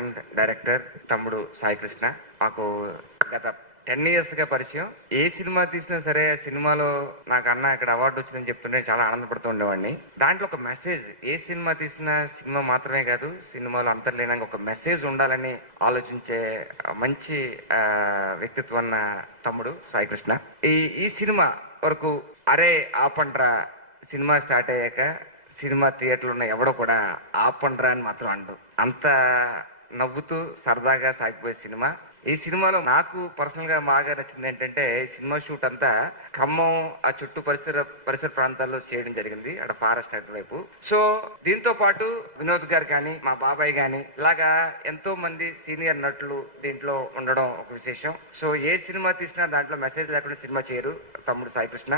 And director తమ్ముడు సాయి కృష్ణ. మాకు గత 10 yearsగా పరిచయం. ఏ సినిమా తీసినా సరే సినిమాలో నాకు అన్న ఇక్కడ అవార్డు వచ్చిందని చెప్తుంటే చాలా ఆనందపడుతూ ఉండేవాడిని. దాంట్లో ఒక మెసేజ్, ఏ సినిమా తీసినా సినిమా మాత్రమే కాదు, సినిమాలో అంతర్లీనంగా ఒక మెసేజ్ ఉండాలని ఆలోచించే మంచి వ్యక్తిత్వం ఉన్న తమ్ముడు సాయి కృష్ణ. ఈ సినిమా వరకు అరే ఆపండ్రా సినిమా స్టార్ట్ అయ్యాక సినిమా థియేటర్లో ఉన్న ఎవడో కూడా ఆపండ్రా అని మాత్రం అండు. అంత నవ్వుతూ సరదాగా సాగిపోయే సినిమా. ఈ సినిమాలో నాకు పర్సనల్ గా బాగా నచ్చింది ఏంటంటే, సినిమా షూట్ అంతా ఖమ్మం ఆ చుట్టూ పరిసర ప్రాంతాల్లో చేయడం జరిగింది, అక్కడ ఫారెస్ట్ అటువైపు. సో దీంతో పాటు వినోద్ గారు కానీ మా బాబాయ్ కానీ ఇలాగా ఎంతో మంది సీనియర్ నటులు దీంట్లో ఉండడం ఒక విశేషం. సో ఏ సినిమా తీసినా దాంట్లో మెసేజ్ లేకుండా సినిమా చేయరు తమ్ముడు సాయి కృష్ణ.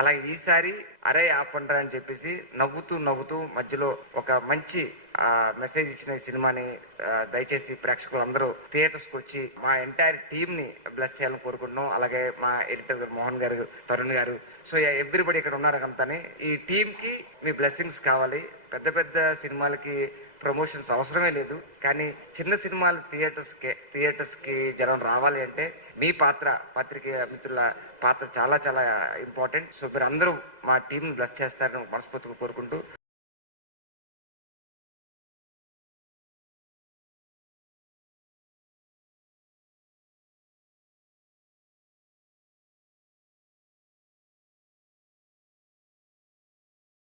అలాగే ఈసారి అరే ఆపండ్రా అని చెప్పేసి నవ్వుతూ మధ్యలో ఒక మంచి మెసేజ్ ఇచ్చిన ఈ సినిమాని దయచేసి ప్రేక్షకులు అందరూ థియేటర్స్కి వచ్చి మా ఎంటైర్ టీమ్ ని బ్లెస్ చేయాలని కోరుకుంటున్నాం. అలాగే మా ఎడిటర్ గారు మోహన్ గారు, తరుణ్ గారు, సో ఎవ్రీబడి ఇక్కడ ఉన్నారు అంతానే. ఈ టీమ్ కి మీ బ్లెస్సింగ్స్ కావాలి. పెద్ద పెద్ద సినిమాలకి ప్రమోషన్స్ అవసరమే లేదు, కానీ చిన్న సినిమాలు థియేటర్స్ కి జనం రావాలి అంటే మీ పాత్ర, పత్రికే మిత్రుల పాత్ర చాలా చాలా ఇంపార్టెంట్. సో మీరు అందరూ మా టీం బ్లెస్ చేస్తారని మనస్ఫూర్తిగా కోరుకుంటూ